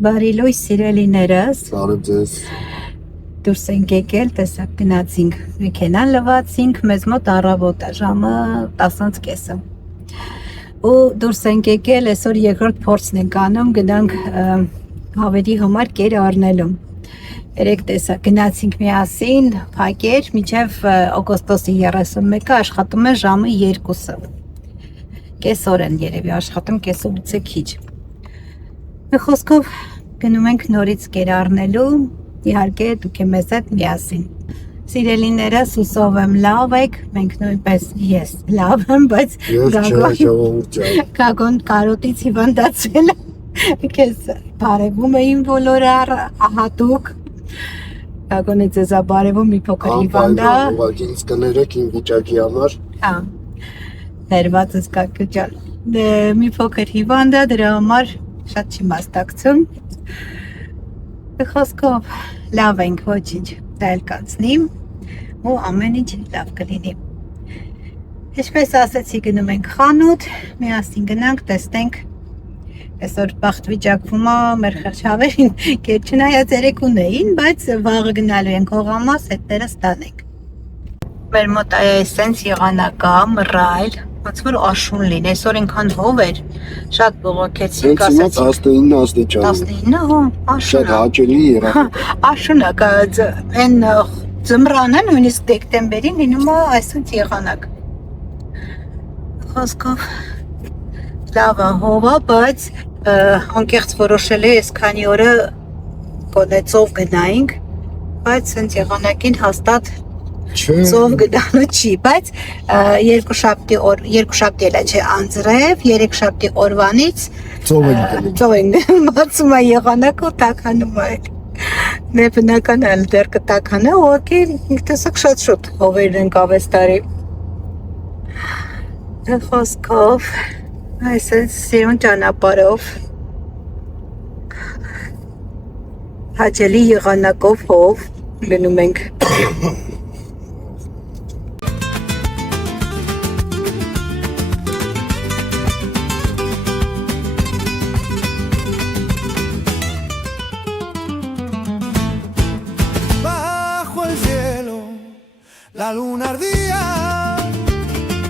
Բարի լույս սիրելիներս, Բարև ձեզ։ դուրս ենք եկել, տեսակ գնացինք, մեքենան լվացինք, մեզ մոտ առավոտ է, ժամը 10:30-ը։ Ու դուրս ենք եկել, այսօր երկրորդ փորձն ենք անում, գնանք հավերի համար կեր առնելու։ Երեք տեսակ գնացինք միասին, փակեր, մինչև օգոստոսի 31-ը աշխատում է ժամը 2-ը։ Կեսօր են երևի աշխատում, կեսօրից է քիչ։ Մի խոսքով գնում ենք նորից կեր առնելու, իհարկե դուք մեզ հետ միասին։ Սիրելիներս, հուսով եմ լավ եք, մենք նույնպես ես լավ եմ, բայց Գագոն կարոտից հիվանդացել է, քեզ բարևում էին բոլորը հատուկ։ Գագոնը ձեզ է բարևում, մի փոքր հիվանդ է։ Ուղղակի ինձ կներեք իմ վիճակի համար։ Հա, ներված ես Գագո ջան։ Մի փոքր հիվանդ է, դրա համար շատ չի մասնակցում։ Խոսքով լավ ենք, ոչինչ, դա էլ կանցնի ու ամեն ինչ լավ կլինի։ Ինչպես ասեցի, գնում ենք խանութ, միասին գնանք, տեսնենք։ Այսօր բախտ վիճակվում է մեր խեղճավերին, կեր չնայած երեկուն էին, բայց վաղը գնալու ենք հողամաս, հետները ստանենք։ Մեր մոտ այսենց եղանակա, մռայլ, ոնց որ աշուն լինի, այսօր ինքան հով էր, շատ բողոքեցինք, ասեցինք 19 աստիճան։ 19, հո, աշուն։ Շատ հաճելի եղավ։ Աշուն է, այն ձմռանը, նույնիսկ դեկտեմբերին լինում է այսպես եղանակ։ Խոսքով լավ է հովա, բայց անկեղծ որոշել է այս քանի օրը գոնե ծով գնայինք, բայց հենց եղանակին հաստատ ծով գնալու չի, բայց երկուշաբթի էլ է չէ, անձրև, երեքշաբթի օրվանից ծով ենք բացում է եղանակը ու տաքանում է։ Դե բնական է դեռ կտաքանա, ուղղակի տեսակ շատ շուտ հովերն ենք ավեստարի։ Խոսքով այսպես սիրուն ճանապարհով հաճելի եղանակով հով գնում ենք։ La luna ardía,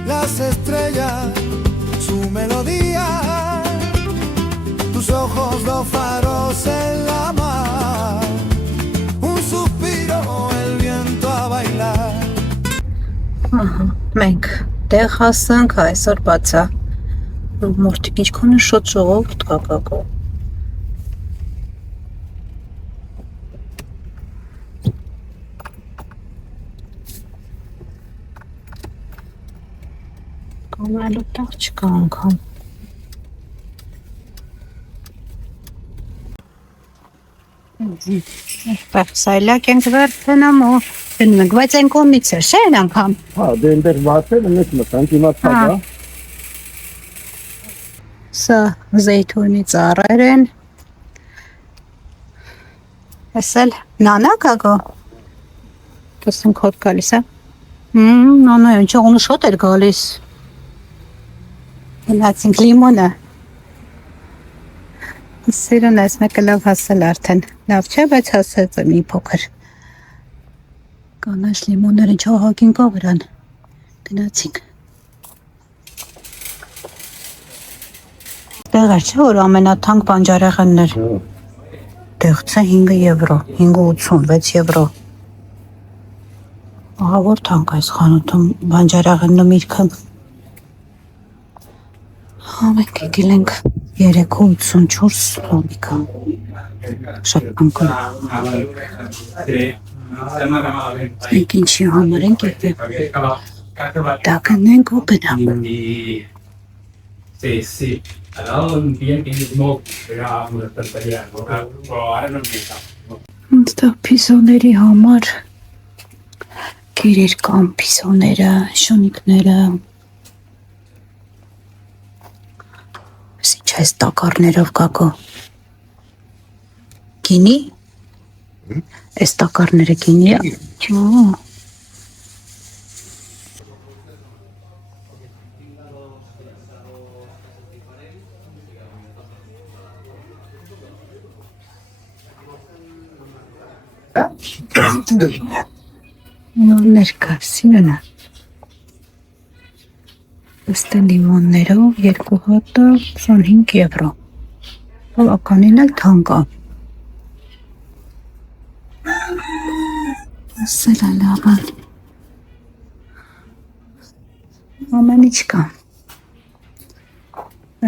las estrellas, su melodía, tus ojos dos faros en la mar, un suspiro, el viento a bailar. Մենք տեղ հասանք, այսօր բաց է, մորթիկ ինչքան է շոտ ժողովուրդ կա Գագո։ Կամալու տեղ չկա անգամ։ Սայլակ ենք վերցնում ու գնում ենք, բայց այն կողմից է, չէ՞ անգամ։ Հա, դե այնտեղ բացել են, ես մտանք հիմա թագա։ Սա զեյթունի ծառեր են։ Էս էլ նանա Գագո։ Տեսնենք հոտ գալիս է։ Նանա, ինչ ուղնու շոտ էր գալիս։ Գնացինք լիմոնը։ Սիրուն ես մեկը լավ հասել արդեն։ Լավ չէ, բայց հասած է մի փոքր։ Կանաչ լիմոնները չահագին կա վրան։ Գնացինք։ Տեղը չէ, որ ամենաթանկ բանջարեղեններ։ Տեղցը 5 եվրո, 5.86 եվրո։ Ահա որ թանկ այս խանութում բանջարեղենը միրգը։ Մենք եկել ենք 3.84 լոմիկա։ Շատ անկոն։ Մենք ինչի համար ենք եկել։ Դա գնենք ու գնանք։ Այստեղ պիսոների համար գերեր կան, պիսոները, շունիկները։ Ինչ այս տակարներով Գագո։ Գինի։ Այս տակարները գինի է։ Ներկա, սիրունա։ Ըստ լիմոններով 2 հոտը 25 եվրո։ Բավականին էլ թանկ է։ Ասել է լավ է։ Ամեն ինչ կա։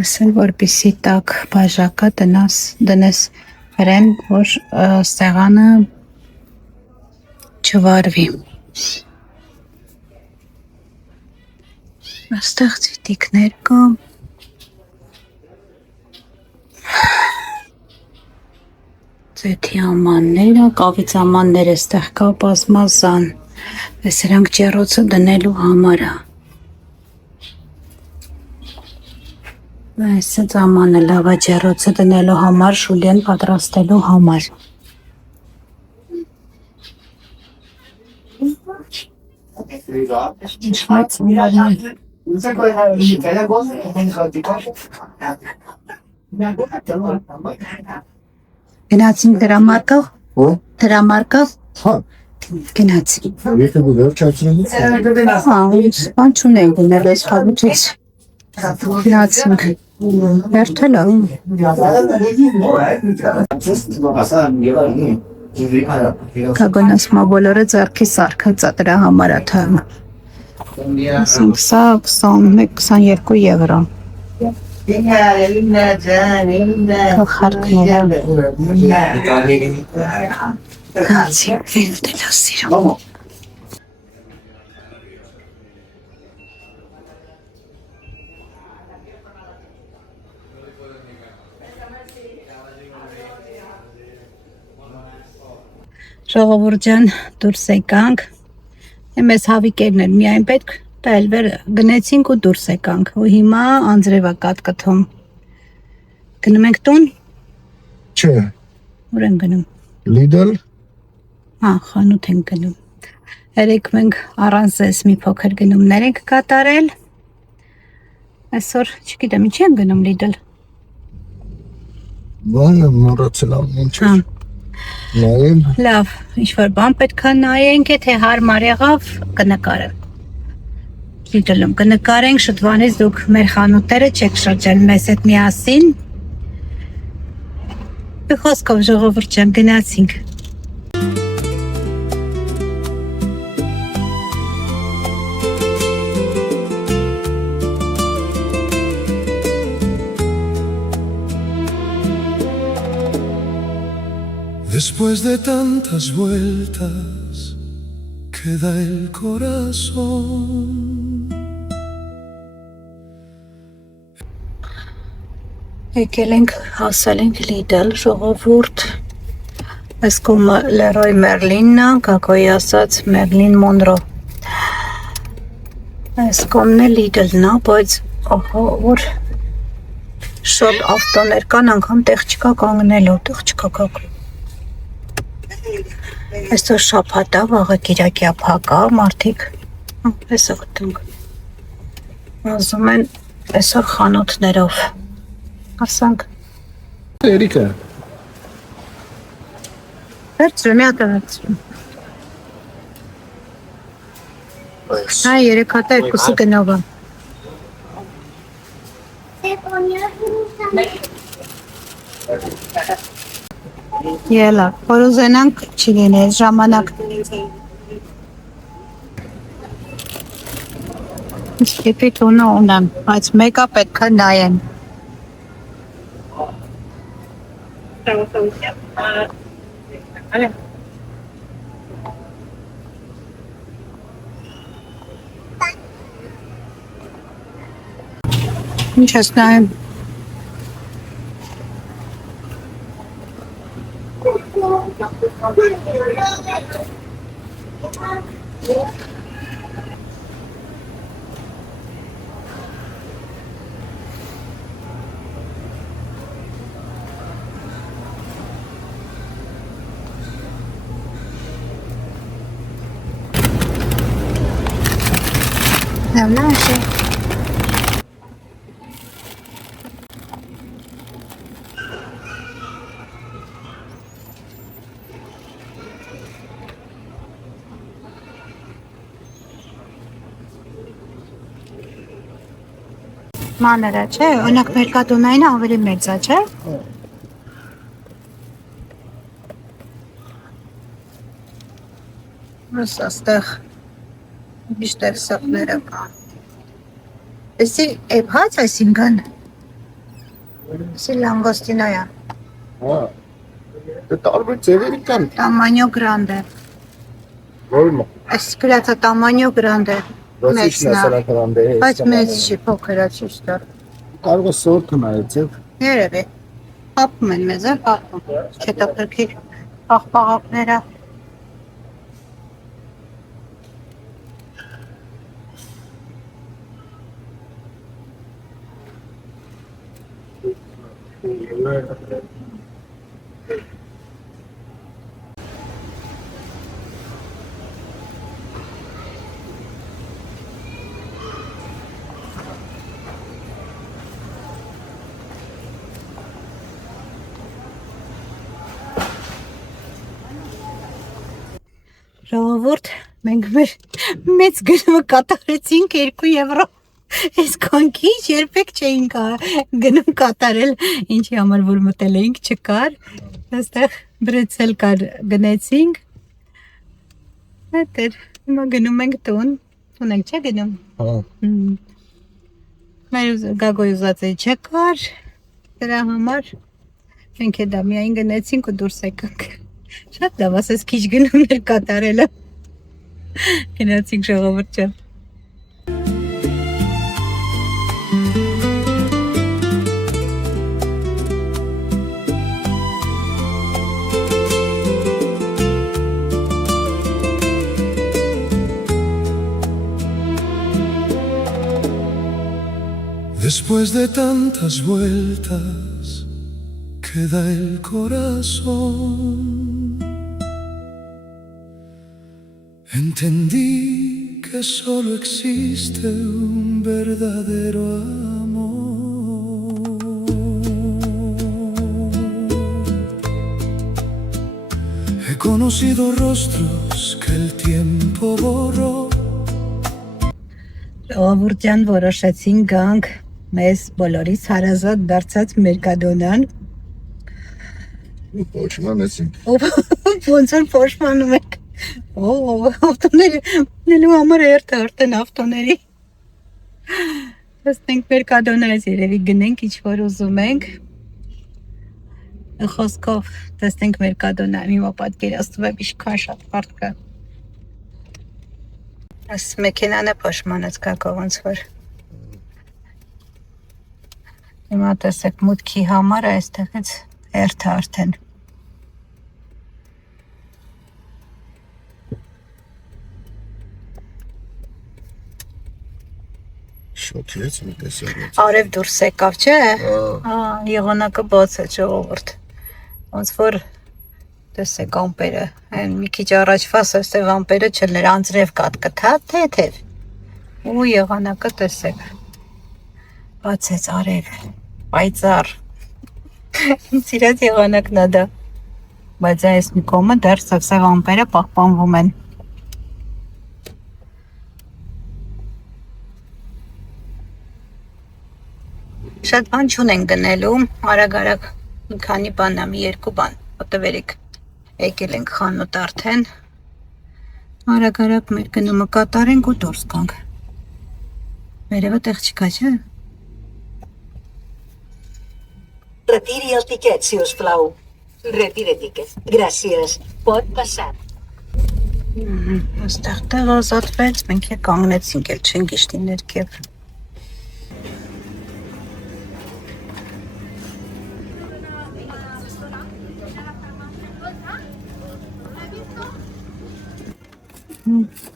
Ասել որպեսի տակ բաժակը դնես վրան, որ սեղանը չվարվի։ Աստեղ ցիտիկներ կա։ Ձեթի ամանները, կավից ամանները ստեղ կա բազմազան։ Այս սրանք ջեռոցը դնելու համար է։ Այս ամանը լավ է ջեռոցը դնելու համար, շուլեն պատրաստելու համար։ Գնացինք դրամարկով։ Դրամարկով։ Հա, Գնացինք։ եթե դու վերջացնես։ Բան չունենք դնել այս խաղուց։ Գնացինք։ Հերթել է։ Կագոնասմա բոլորը ձեռքի սարքած է դրա համար է թարմը։ Ասենք սա 21-22 եվրո։ Գնացինք վիլդելա սիրում։ Ժողովուրդ ջան, դուրս եկանք։ Մեզ հավիկերն էր միայն պետք, դա էլ վեր գնեցինք ու դուրս եկանք։ Ու հիմա անձրև է կատկթում։ Գնում ենք տուն։ Չէ, Ուր ենք գնում։ Lidl, Հա, խանութ ենք գնում։ Երեք մենք առանց ես մի փոքր գնումներ ենք կատարել։ Այսօր, չգիտեմ, ինչի ենք գնում Lidl։ բանը մոռացել եմ ինչ Հա, նայեմ, լավ, ինչ-որ բան պետք է նայենք, եթե հարմար եղավ, կնկարեմ։ Lidl-ում կնկարենք, շուտվանից դուք մեր խանութները չեք շրջել մեզ հետ միասին։ Խոսքով ժողովուրդ ջան, գնացինք։ Después de tantas vueltas queda el corazón. Եկել ենք, հասել ենք Lidl, ժողովուրդ։ Այս կողմը Leroy Merlin-ն է, Գագոյի ասած Merlin Monroe։ Այս կողմն է Lidl-ն է, բայց ահա որ շոտ ավտոներ կան, անգամ տեղ չկա կանգնելու, տեղ չկա կանգնելու։ Այսօր շաբաթ է, վաղը կիրակի է փակ է, մարդիկ այս է գտնք։ Ասում են այսօր խանութներով։ Ասանք։ Էրիկա, Վերցրու, մի հատ վերցրու։ այս, Հա, 3 հատը 2-ը գնով է։ Ելա, որ ուզենանք չլինի այս ժամանակ։ Ստիպի տունը ունեմ, բայց մեկը պետք է նայեն։ Ինչ ես նայում։ Давай. Մաներա, չէ, օրինակ մերկադոնայինը ավելի մեծ է, չէ։ Ոնց աստեղ միշտեր սոխները կան։ Էսի էփած այսինքն։ Էսի լանգոստինոյա։ Հա։ Դե տարբեր ձևերի կան։ Տամանյո գրանդե։ Որը։ Այս գրածա տամանյո գրանդե։ Ռոսիչն ասարակրանդե։ Բայց մեծ չի, փոքր է ճիշտ է։ Կարող է սորտը նայեց եւ Երևի։ Ապում են մեզ, ապում։ Չետապրկիր աղբաղակները։ Ժողովուրդ, մենք մեր մեծ գնումը կատարեցինք 2 եվրո։ Այսքան քիչ երբեք չէինք գնում կատարել, ինչի համար որ մտել էինք չկար։ Այստեղ բրեցել կար գնեցինք։ Հետեր հիմա գնում ենք տուն։ Տուն ենք չէ գնում։ հա Մեր գագոյ ուզած է չկար։ Դրա համար մենք դա միայն գնեցինք ու դուրս եկանք։ Շատ լավ, ասես քիչ գնումներ կատարելը։ Գնացինք ժողովուրդ ջան։ Después de tantas vueltas queda el corazón. Entendí que solo existe un verdadero amor. He conocido rostros que el tiempo borró. Ժողովուրդ ջան, որոշեցինք գանք մեզ բոլորիս հարազատ դարձած մերկադոնան։ Փոշմանեցին։ Ոնց որ փոշմանում եք։ Ավտոները նելու համար երթ արդեն ավտոների։ Տեսնենք մերկադոնայից երևի գնենք ինչ որ ուզում ենք։ Խոսքով տեսնենք մերկադոնայում հիմա պատկերացնում եմ ինչքան շատ մարդ կա։ Այս մեքենան է փոշմանած կակո ոնց որ։ Հիմա տեսեք մուտքի համար այստեղից երթ արդեն։ Շոքեց մի տեսարից։ Արև դուրս եկավ, չէ։ Հա։ Եղանակը բաց է ժողովուրդ։ Ոնց որ տեսեք ամպերը, այն մի քիչ առաջվա այստեղ ամպերը չլներ, անձրև կատկթա, թեթև։ Ու եղանակը տեսեք։ Բացեց արև, պայծառ։ Ինձ իրաց եղանակն է դա։ Բայց այս մի կողմը դեռ սև ամպերը պահպանվում են։ Շատ բան չունենք գնելու, արագ մի քանի բան, մի 2 բան, որտե վերեք եկել ենք խանութ արդեն, արագ մեր գնումը կատարենք ու դուրս գանք, վերևը տեղ չկա, չէ։ Retiri el tiquet, si us plau. Retire tiquet. Gràcies. Pot passar. Այստեղ տեղ ազատվեց, մենք կանգնեցինք, էլ չենք իշտի ներքև։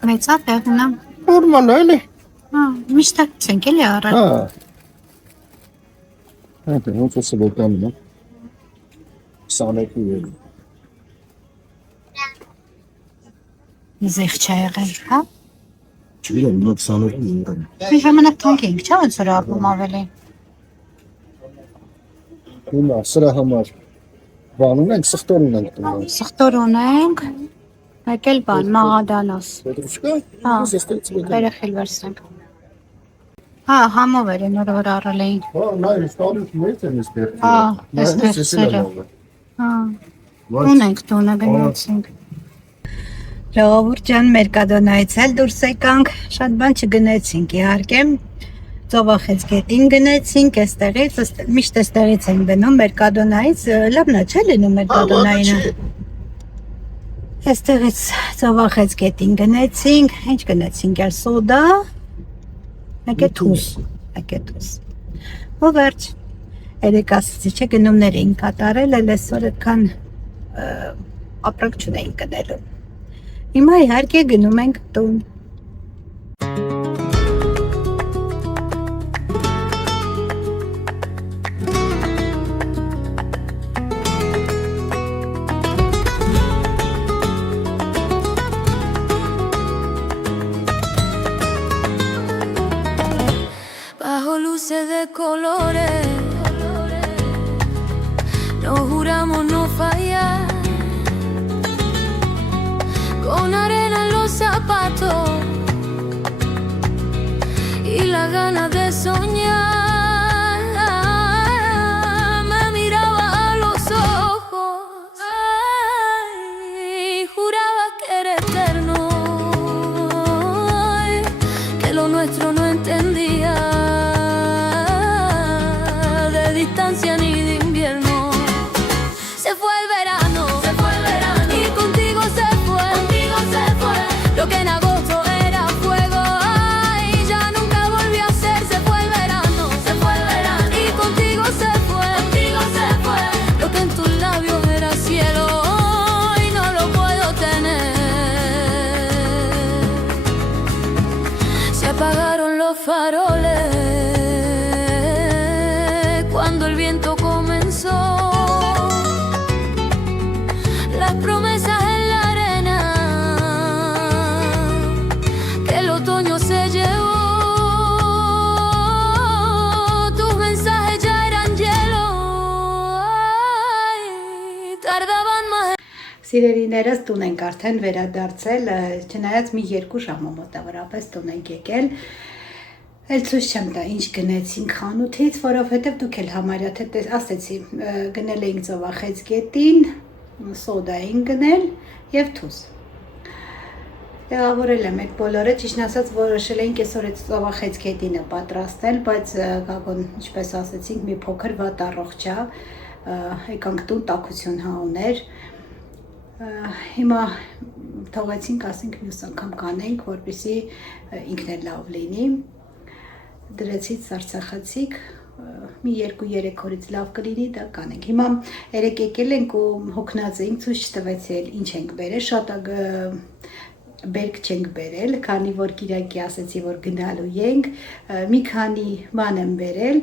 Մեծա տեղն է։ Նորմալ է, էլի։ Միշտ ենք էլի առել։ Հա։ Այդ ոնց է սլոկանում է։ 22 եվրո։ Զեղ չա եղել, հա։ Չգիտեմ, 22 եվրո։ Մի ժամանակ թանկ էինք, չէ՞ ոնց որ ապրում ավելի։ Հիմա սրա համար բան ունենք, սխտոր ունենք տունում։ Սխտոր ունենք, մեկ էլ բան, մաղադանոս։ Պետրուշկա։ Հա, Ես էստեղից մեկը։ վերախել վերցնենք։ Հա, համով էր նոր որ առել էին։ Հա, նայր, ստալուց մեծ են ստեղ։ Հա, այստեղ սերը։ Հա, ունենք տունը գնացինք։ Ժողովուրդ ջան, Մերկադոնայից էլ դուրս եկանք, շատ բան չգնացինք իհարկե։ Ծովախեցգետին գնացինք, այստեղից, միշտ այստեղից ենք գնում Մերկադոնայից, լավն է չէ լինում Մերկադոնայինը։ Այստեղից ծովախեցգետին գնացինք, ինչ գնացինք, ել սոդա, մեկեթուս։ Ու վերջ, երեք ասացի չէ գնումներ էին կատարել, էլ այսօր այդքան ապրանք չունեին գնելու։ Հիմա իհարկե գնում ենք տուն։ Bajo luces de colores, nos juramos no fallar. Con arena en los zapatos y la ganas de soñar. Me miraba a los ojos, ay, juraba que era eterno, ay, que lo nuestro no entendía de distancia ni de invierno. Se fue el verano, y contigo se fue. Lo que en agosto era fuego, ay, ya nunca volvió a ser. Se fue el verano, y contigo se fue. Lo que en tus labios era cielo, hoy no lo puedo tener. Se apagaron los faroles cuando el viento comenzó. Las promesas en la arena que el otoño se llevó. Tus mensajes ya eran hielo, ay, tardaban más. Սիրելիներս տուն ենք արդեն վերադարձել, չնայած մի 2 ժամը մոտավորապես տուն ենք եկել։ Էլ ցույց չեմ տա ինչ գնացինք խանութից, որովհետև դուք էլ համարյա թե ասեցի, գնել էինք ծովախեցգետին, սոդա էինք գնել եւ թուզ։ Տեղավորել եմ այդ բոլորը, ճիշտ ասած որոշել էինք այսօր այդ ծովախեցգետինը պատրաստել, բայց գագոն, ինչպես ասեցինք, մի փոքր վատ առողջ է, եկանք տուն տաքություն հա ուներ։ Հիմա թողեցինք, ասենք մյուս անգամ կանենք, որպեսզի ինքն էլ լավ լինի։ Դրեցից Արցախացիք, մի 2-3 օրից լավ կլինի, դա կանենք։ Հիմա երեք եկել ենք ու հոգնած էինք, ցույց չտվեցի էլ ինչ ենք բերել, շատ բերք չենք բերել, քանի որ Կիրակի ասեցի, որ գնալու ենք, մի քանի բան եմ բերել,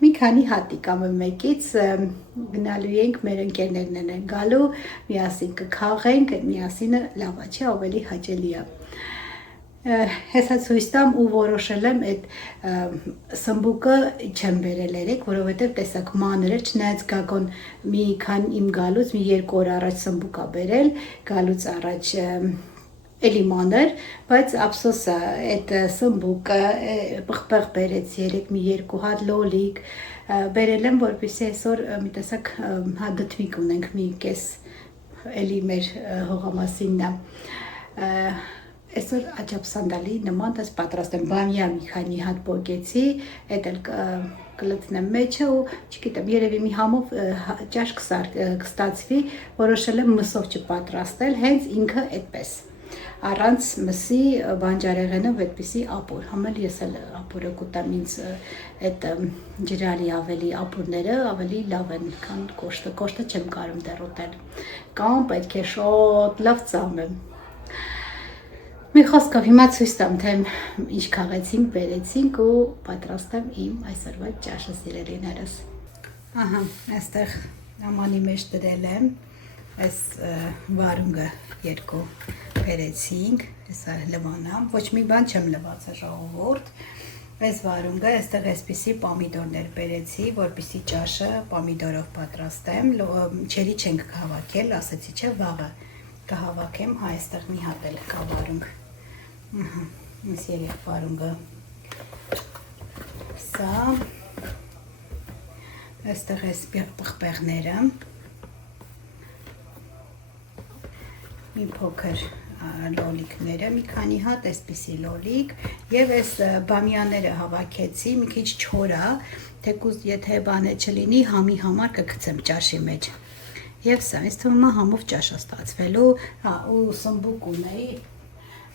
մի քանի հատիկ ամեն մեկից գնալու ենք, մեր ընկերներն են գալու, միասին կքաղենք, միասինը լավ է, չէ, ավելի հաճելի է։ Հեսա ցույց տամ ու որոշել եմ այդ սմբուկը չեմ բերել երեք, որովհետև տեսակ մանր է, չնայած Գագոն մի քան իմ գալուց մի 2 օր առաջ սմբուկա բերել, գալուց առաջ էլի մանր, բայց ափսոս է այդ սմբուկը պղպեղ բերեց երեք մի 2 հատ լոլիկ բերել եմ, որպեսզի այսօր մի տեսակ հա դդմիկ ունենք մի կես էլի մեր հողամասինն է։ Այսօր աջապ սանդալի նման դες պատրաստ եմ, բամյա մի քանի հատ բոգեցի, այդ էլ կլցնեմ մեջը ու չգիտեմ, երևի մի համով ճաշ կստացվի, որոշել եմ մսով չպատրաստել, հենց ինքը այդպես, առանց մսի բանջարեղենով այդպիսի ապուր, համել ես էլ ապուրը կուտամ, ինձ այդ ջրալի ավելի ապուրները ավելի լավ են, քան կոշտը չեմ կարում դեռ ուտել, կամ պետք է շոտ լավ ծամեմ։ Մի խոսքով հիմա ցույց տամ, թե ինչ քաղեցինք, բերեցինք ու պատրաստեմ իմ այսօրվա ճաշը սիրելիներս։ Ահա, այստեղ ամանի մեջ դրել եմ, այս վարունգը 2 բերեցինք, հեսա լվանամ, ոչ մի բան չեմ լվացա ժողովուրդ, այս վարունգը, այստեղ այսպիսի պամիդորներ բերեցի, որպեսզի ճաշը պամիդորով պատրաստեմ, չերի չենք հավաքել, ասեցի չէ վաղը կհավաքեմ, հա այստեղ մի հատ էլ կա վարունգ, այս 3 վարունգը Սա այստեղ էս պղպեղները, մի փոքր լոլիկները, մի քանի հատ այսպիսի լոլիկ եւ այս բամյանները հավաքեցի, մի քիչ չոր է, թեկուզ եթե բանը չլինի, համի համար կգցեմ ճաշի մեջ։ Եվ սա ինձ թվում է համով ճաշ է ստացվելու, ու սմբուկ ունեի,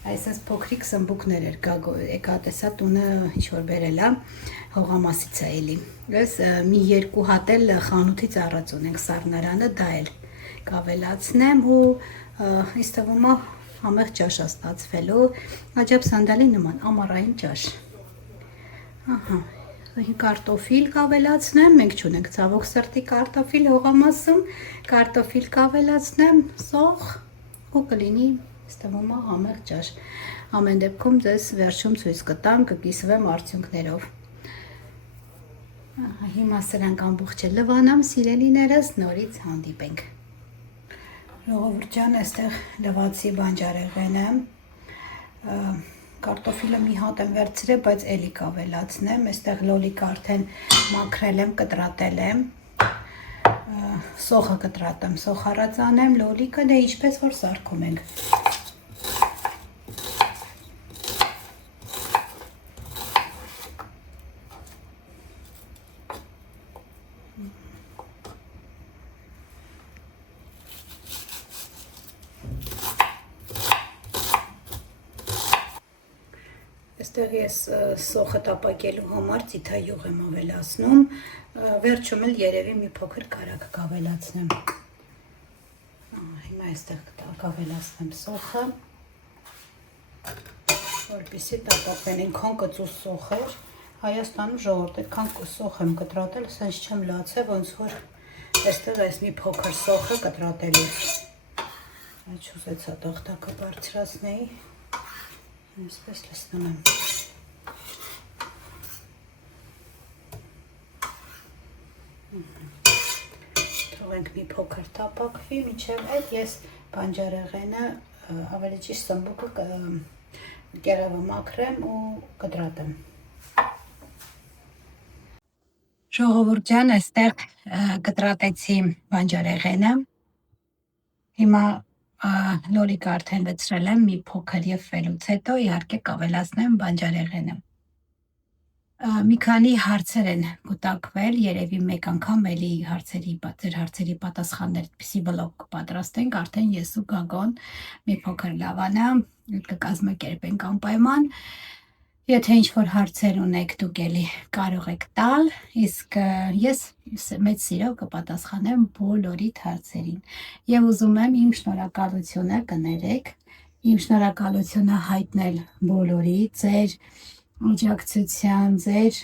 այսպես փոքրիկ սմբուկներ էր եկա տեսա տունը ինչ որ բերել է, հողամասից է էլի։ Ես մի երկու հատ էլ խանութից առաջ ունենք սառնարանը, դա էլ կավելացնեմ ու ինձ թվում է համեղ ճաշ է ստացվելու, աջաբ սանդալի նման ամառային ճաշ։ Ահա, կարտոֆիլ կավելացնեմ, մենք չունենք ցավոք սրտի կարտոֆիլ հողամասում, կարտոֆիլ կավելացնեմ, սոխ ու կլինի ինձ թվում է համեղ ճաշ։ Ամեն դեպքում ձեզ վերջում ցույց կտամ, կկիսվեմ արդյունքներով։ Հիմա սրանք ամբողջը լվանամ, սիրելիներս, նորից հանդիպենք։ Ժողովուրդ ջան, այստեղ լվացի բանջարեղենը, կարտոֆիլը մի հատ եմ վերցրել, բայց էլի կավելացնեմ, այստեղ լոլիկը արդեն մաքրել եմ, կտրատել եմ, սոխը կտրատեմ, սոխ առածանեմ, լոլիկը դե ինչպես որ սարքում ենք։ Այստեղ ես սոխը տապակելու համար ծիթայյուղ եմ ավելացնում, վերջում էլ երևի մի փոքր կարագ կավելացնեմ։ Հիմա այստեղ կավելացնեմ սոխը, որպեսզի տապակվեն, այնքան կծուս սոխ էր, Հայաստանում ժողովուրդ այդքան սոխ եմ կտրատել, սենց չեմ լացել, ոնց որ այստեղ այս մի փոքր սոխը կտրատելուց։ Այդ չուզեցա տախտակը բարձրացնեի, այսպես լցնում եմ։ Թողենք մի փոքր տապակվի, մինչև այդ ես բանջարեղենը ավելի ճիշտ սմբուկը կեղևը մաքրեմ ու կտրատեմ։ Ժողովուրդ ջան, այստեղ կտրատեցի բանջարեղենը։ Հիմա լոլիկը արդեն լցրել եմ մի փոքր եւ ֆելուց հետո իհարկե կավելացնեմ բանջարեղենը։ Մի քանի հարցեր են կուտակվել, երևի մեկ անգամ էլի ձեր հարցերի պատասխաններ այդպիսի բլոգ կպատրաստենք, արդեն ես ու Գագոն մի փոքր լավանա, կկազմակերպենք անպայման։ Եթե ինչ-որ հարցեր ունեք, դուք էլի կարող եք տալ, իսկ ես մեծ սիրով կպատասխանեմ բոլորիդ հարցերին։ Եվ ուզում եմ իմ շնորհակալությունը կներեք, իմ շնորհակալությունը հայտնել բոլորի, ձեր աջակցության, ձեր,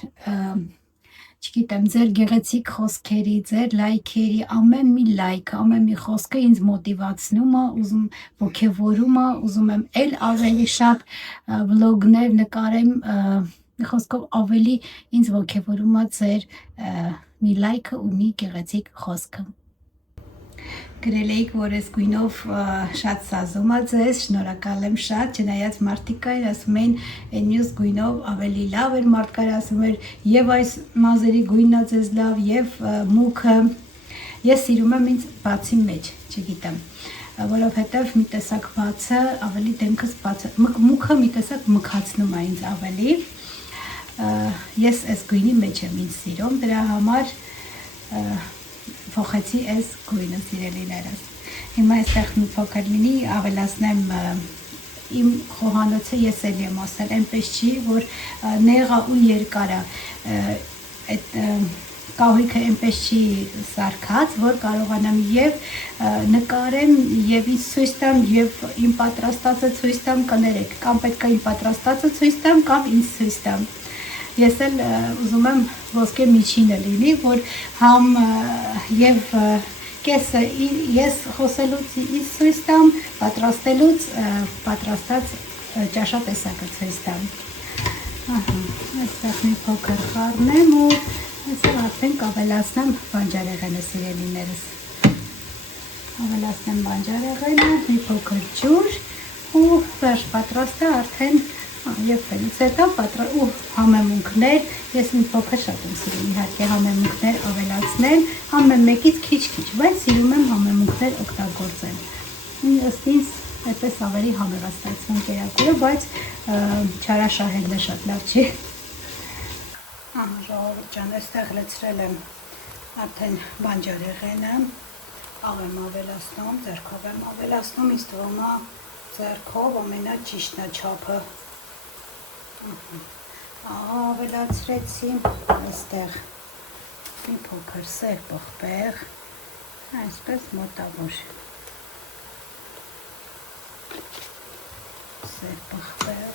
չգիտեմ, ձեր գեղեցիկ խոսքերի, ձեր լայքերի, ամեն մի լայք, ամեն մի խոսքը ինձ մոտիվացնում է, ուզում ոգևորում է, ուզում եմ էլ ավելի շատ վլոգներ նկարեմ, խոսքով ավելի ինձ ոգևորում է ձեր մի լայքը ու մի գեղեցիկ խոսքը։ Գրել էիք, որ ես գույնով շատ սազում է ձեզ, շնորհակալ եմ շատ, չնայած մարդիկ կային ասում էին, այն մյուս գույնով ավելի լավ էր, մարդկար ասում էր, եւ այս մազերի գույնն է ձեզ լավ, եւ մուքը։ Ես սիրում եմ ինձ բացի մեջ, չգիտեմ, որովհետեւ մի տեսակ բացը ավելի դեմքս բացը, մուքը մի տեսակ մքացնում է ինձ ավելի։ Ես այս գույնի մեջ եմ ինձ սիրում, դրա համար փոխեցի այս գույնը, սիրելիներս։ Հիմա այստեղ մի փոքր լինի, ավելացնեմ իմ խոհանոցը, ես էլ եմ ասել, այնպես չի, որ նեղա ու երկար է, այդ կահույքը այնպես չի սարքած, որ կարողանամ եւ նկարեմ եւ ինձ ցույց տամ եւ իմ պատրաստածը ցույց տամ, կներեք, կամ պետք է իմ պատրաստածը ցույց տամ, կամ ինձ ցույց տամ։ Ես էլ ուզում եմ ոսկե միջինը լինի, որ համ եւ կեսը ես խոսելուց ինձ ցույց տամ, պատրաստելուց պատրաստած ճաշատեսակը ցույց տամ։ Ահա, այստեղ մի փոքր խառնեմ ու այսօր արդեն կավելացնեմ բանջարեղենը, սիրելիներս։ Ավելացնեմ բանջարեղենը, մի փոքր ջուր ու վերջ պատրաստը արդեն Եվ ֆենից հետո ու համեմունքներ, ես մի փոքր շատ եմ սիրում իհարկե համեմունքներ ավելացնել, ամեն մեկից քիչ-քիչ, բայց սիրում եմ համեմունքներ օգտագործել։ Ըստ ինձ այդպես ավելի համեղաստացվում կերակուրը, բայց չարաշահելն է շատ լավ չի։ Ժողովուրդ ջան, այստեղ լցրել եմ արդեն բանջարեղենը, աղ եմ ավելացնում, ձեռքով եմ ավելացնում, ինձ թվում է ձեռքով ամենաճիշտն է չափը։ Ավելացրեցի այստեղ մի փոքր սեր պղպեղ, այսպես մոտավոր սեր պղպեղ,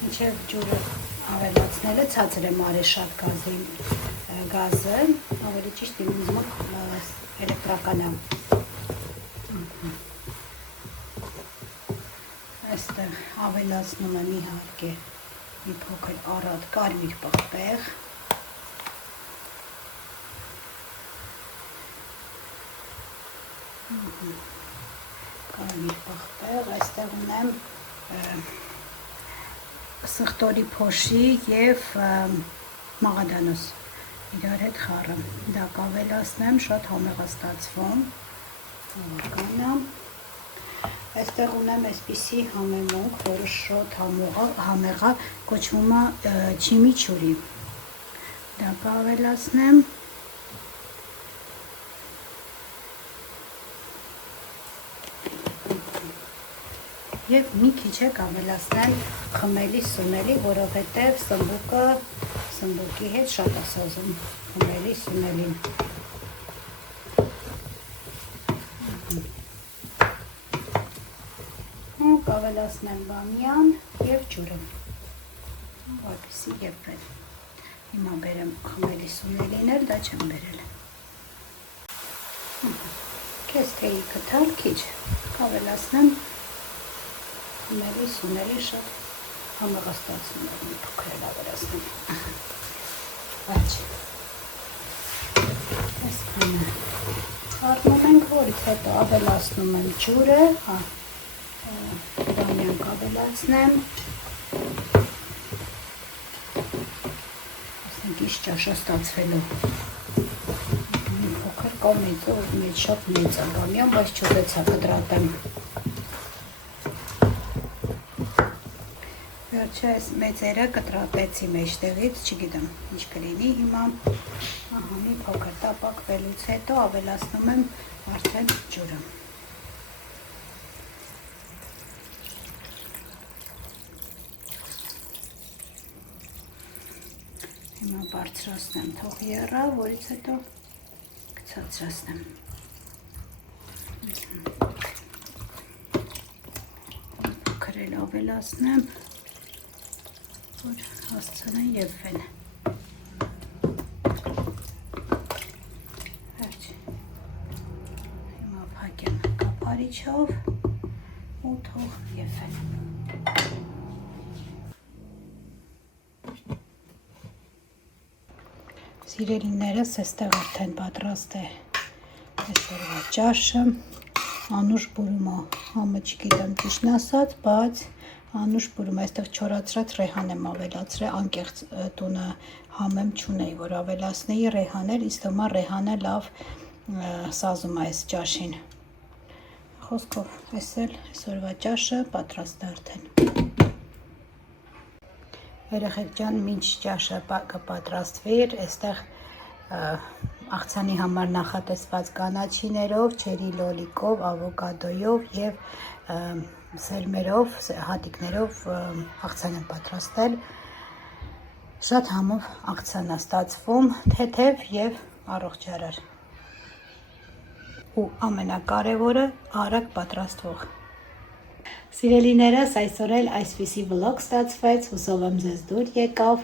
մինչև ջուրը ավելացնելը ցածր եմ արել շատ գազը, ավելի ճիշտ ինձ մոտ էլեկտրական է։ Այստեղ ավելացնում եմ իհարկե մի փոքր առատ կարմիր պղպեղ, այստեղ ունեմ սխտորի փոշի և մաղադանոս իրար հետ խառը, դա կավելացնեմ, շատ համեղաստացվում, այստեղ ունեմ այսպիսի համեմունք, որը շոտ համեղա կոչվում է չիմիչուրի, դա կավելացնեմ, և մի քիչ է կավելացնել խմելի սունելի, որովհետև սմբուկի հետ շատ է սազում խմելի սունելին։ Կավելացնեմ բամյան և ջուրը, որպեսզի եփվեն։ Հիմա բերեմ խմելի սունելին էլ, դա չեմ բերել։ Քեզ թեյի կթալ քիչ, կավելացնեմ խմելի սունելի շատ համեղաստացնում եմ, մի փոքր էլ ավելացնեմ։ Այսքանը առնում ենք, որից հետո ավելացնում եմ ջուրը, բամյան կավելացնեմ, ասենք իշ ճաշա ստացվելու, մի փոքր կամ մեծը, մեծ շատ մեծ է բամյան, բայց չուզեցա կտրատեմ։ Վերջը այս մեծերը կտրատեցի մեջտեղից, չգիտեմ ինչ կլինի հիմա, մի փոքր տապակվելուց հետո ավելացնում եմ արդեն ջուրը։ Հիմա բարձրացնեմ, թող եռա, որից հետո կցածրացնեմ։ Փոքր էլ ավելացնեմ, որ հասցնեն եփվեն։ Հիմա փակեմ կափարիչով ու թող եփվեն։ Սիրելիներս, այստեղ արդեն պատրաստ է այսօրվա ճաշը, անուշ բուրումա, համը չգիտեմ ճիշտն ասած, բայց անուշ բուրում, այստեղ չորացրած ռեհան եմ ավելացրել, անկեղծ տունը համեմ չունեի, որ ավելացնեի ռեհաներ, ինձ թվում է ռեհանը լավ սազում է այս ճաշին։ Խոսքով, այսօրվա ճաշը պատրաստ է արդեն։ Երեխեք ջան, մինչ ճաշը կպատրաստվի, այստեղ աղցանի համար նախատեսված կանաչիներով, չերի լոլիկով, ավոկադոյով և սերմերով, հատիկներով աղցան եմ պատրաստել։ Շատ համով աղցան է ստացվում, թեթև և առողջարար։ Ու ամենակարևորը արագ պատրաստվող։ Սիրելիներս, այսօր էլ այսպիսի վլոգ ստացվեց, հուսով եմ ձեզ դուր եկավ,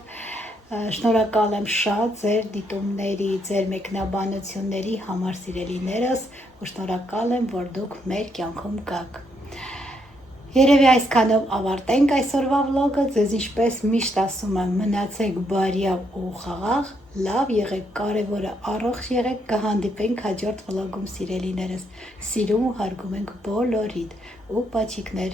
շնորհակալ եմ շատ ձեր դիտումների, ձեր մեկնաբանությունների համար սիրելիներս, ու շնորհակալ եմ, որ դուք մեր կյանքում կաք։ Երևի այսքանով ավարտենք այսօրվա վլոգը, ձեզ ինչպես միշտ ասում եմ, մնացեք բարյավ ու խաղաղ, լավ եղեք, կարևորը առողջ եղեք, կհանդիպենք հաջորդ վլոգում սիրելիներս, սիրում ու հարգում ենք բոլորիդ ու պաչիկներ։